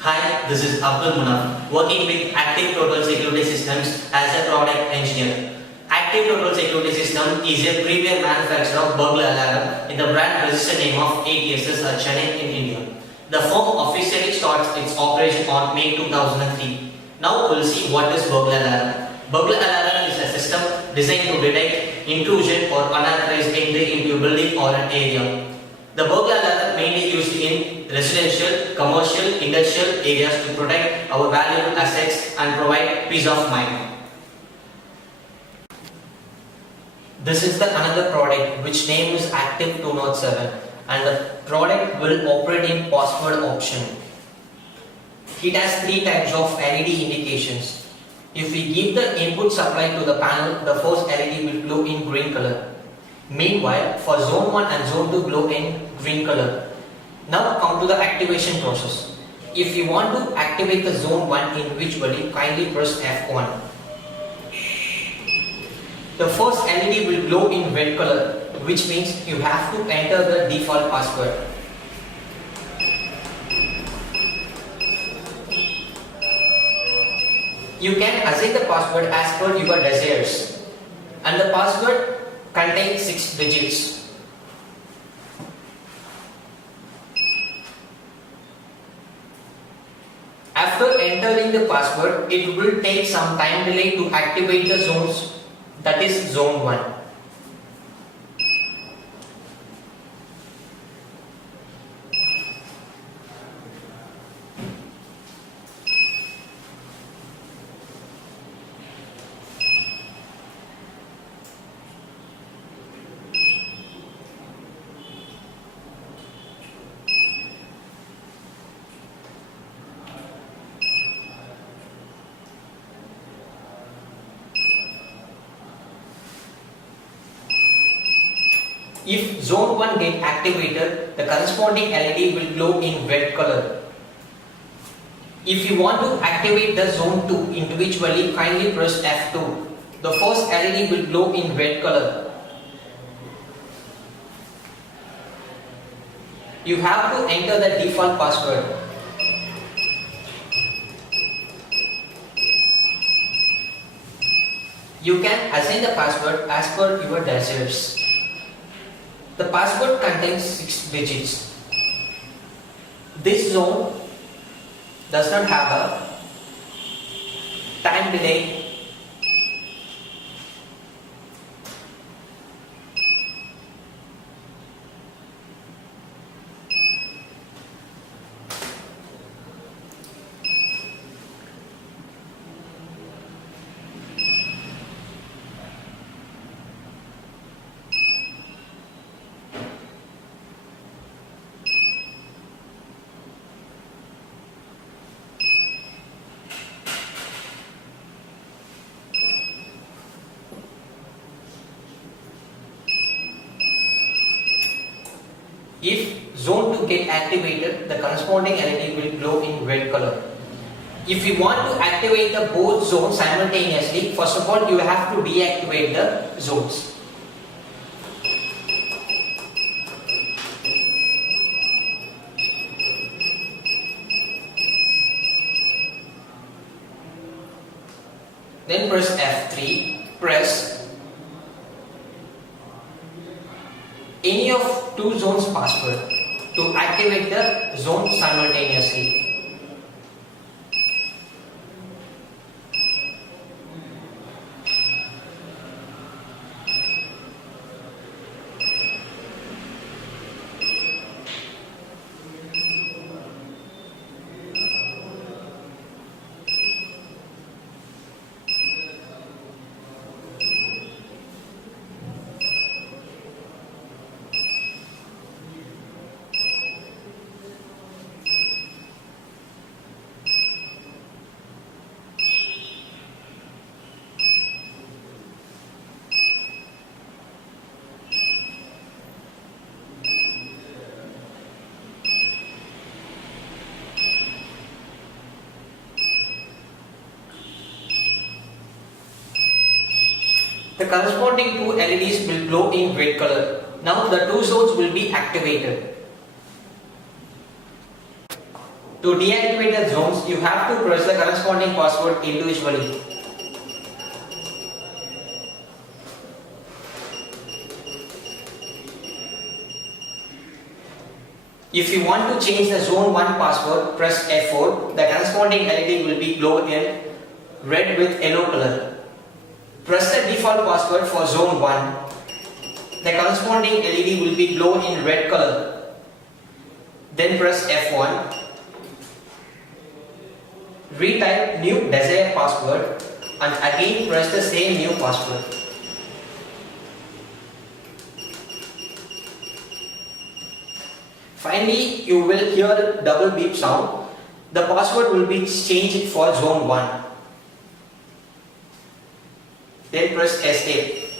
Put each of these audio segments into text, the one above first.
Hi, this is Abdul Munaf, working with Active Total Security Systems as a product engineer. Active Total Security System is a premier manufacturer of burglar alarm in the brand registered name of ATSS at Chennai in India. The firm officially starts its operation on May 2003. Now we'll see what is burglar alarm. Burglar alarm is a system designed to detect intrusion or unauthorized entry into a building or an area. The burglar alarm mainly used in residential, commercial, industrial areas to protect our valuable assets and provide peace of mind. This is the another product which name is Active 207 and the product will operate in password option. It has three types of LED indications. If we give the input supply to the panel, the first LED will glow in green color. Meanwhile, for zone 1 and zone 2 glow in green color. Now come to the activation process. If you want to activate the zone 1 individually, kindly press F1. The first LED will glow in red color, which means you have to enter the default password. You can assign the password as per your desires, and the password contains 6 digits. After entering the password, it will take some time delay to activate the zones, that is zone 1. If zone 1 get activated, the corresponding LED will glow in red color. If you want to activate the zone 2 individually, kindly press F2. The first LED will glow in red color. You have to enter the default password. You can assign the password as per your desires. The password contains 6 digits. This zone does not have a time delay. If zone 2 get activated, the corresponding LED will glow in red color. If you want to activate the both zones simultaneously, first of all you have to deactivate the zones. Then press F3, press any of 2 zones password to activate the zone simultaneously. The corresponding 2 LEDs will glow in red color. Now the 2 zones will be activated. To deactivate the zones, you have to press the corresponding password individually. If you want to change the zone 1 password, press F4. The corresponding LED will be glow in red with yellow color. Press the default password for zone 1. The corresponding LED will be glow in red color. Then press F1. Retype new desired password and again press the same new password. Finally, you will hear double beep sound. The password will be changed for zone 1. Then press escape.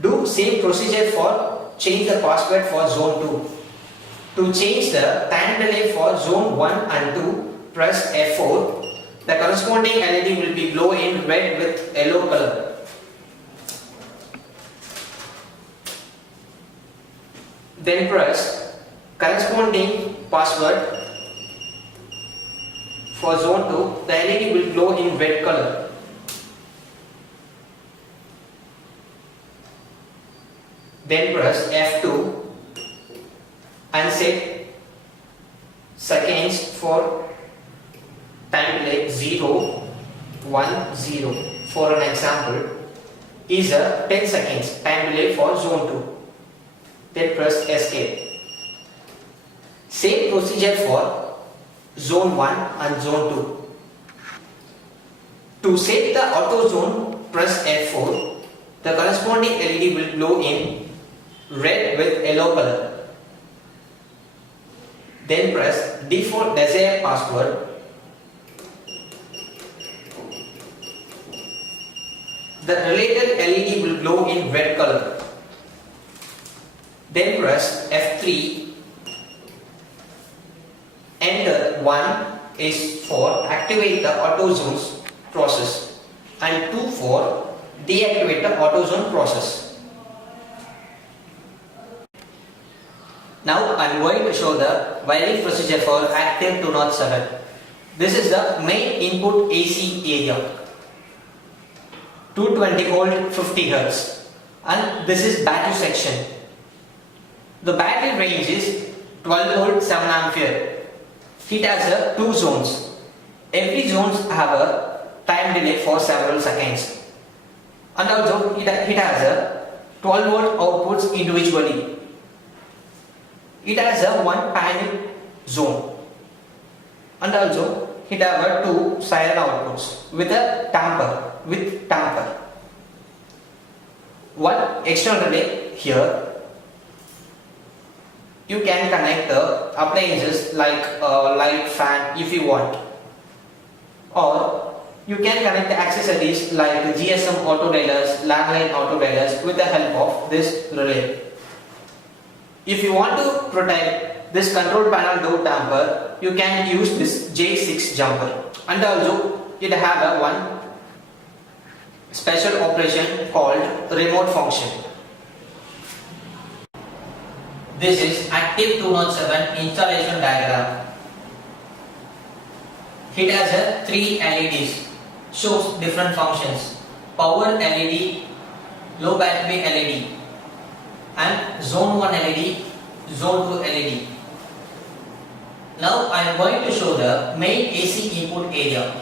Do same procedure for change the password for zone 2. To change the time delay for zone 1 and 2, press F4. The corresponding LED will be glow in red with yellow color. Then press corresponding password for zone 2. The LED will glow in red color. Then press F2 and set seconds for time delay 0, 1, 0. For an example, is a 10 seconds time delay for zone 2. Then press escape. Same procedure for zone 1 and zone 2. To set the auto zone, press F4. The corresponding LED will glow in red with yellow color. Then press default desired password. The related LED will glow in red color. Then press F3. Enter 1 is for activate the auto zones process and 2 for deactivate the auto zone process. Now I am going to show the wiring procedure for active 207. This is the main input AC area. 220 volt 50 Hz, and this is battery section. The battery range is 12 volt 7 ampere. It has 2 zones. Every zones have a time delay for several seconds. And also it has a 12 volt outputs individually. It has a 1 panic zone. And also it has 2 siren outputs with a tamper. One external relay here. You can connect the appliances like light, fan if you want, or you can connect the accessories like the GSM auto dialers, landline auto dialers with the help of this relay. If you want to protect this control panel door tamper, you can use this J6 jumper, and also it have one special operation called remote function. This is active 207 installation diagram. It has 3 LEDs, shows different functions: power LED, low battery LED, and zone 1 LED, zone 2 LED. Now I am going to show the main AC input area.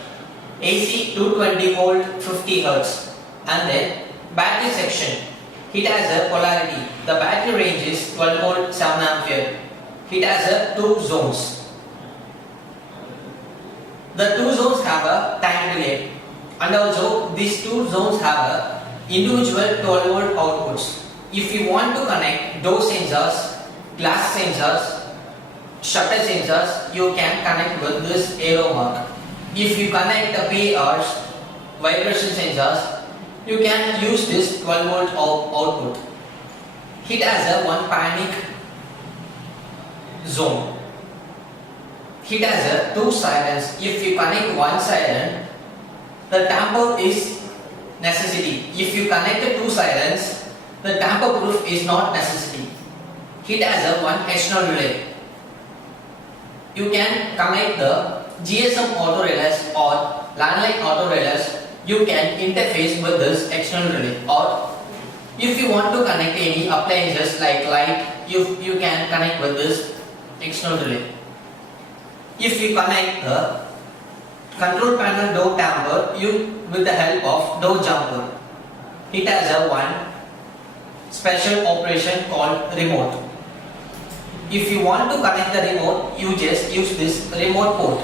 AC 220 volt 50 Hz, and then battery section. It has a polarity. The battery range is 12 volt 7 ampere. It has 2 zones. The 2 zones have a time delay, and also these 2 zones have a individual 12 volt outputs. If you want to connect door sensors, glass sensors, shutter sensors, you can connect with this arrow mark. If you connect the PRs, vibration sensors, you can use this 12 volt output. It has a 1 panic zone. It has 2 sirens. If you connect 1 siren, the tamper is necessity. If you connect the 2 sirens, the tamper proof is not necessity. It has a 1 external relay. you can connect the GSM auto relays or landline auto relays. You can interface with this external relay, or if you want to connect any appliances like light, you can connect with this external relay. If you connect the control panel door tamper with the help of door jumper, it has a one special operation called remote. If you want to connect the remote, you just use this remote port.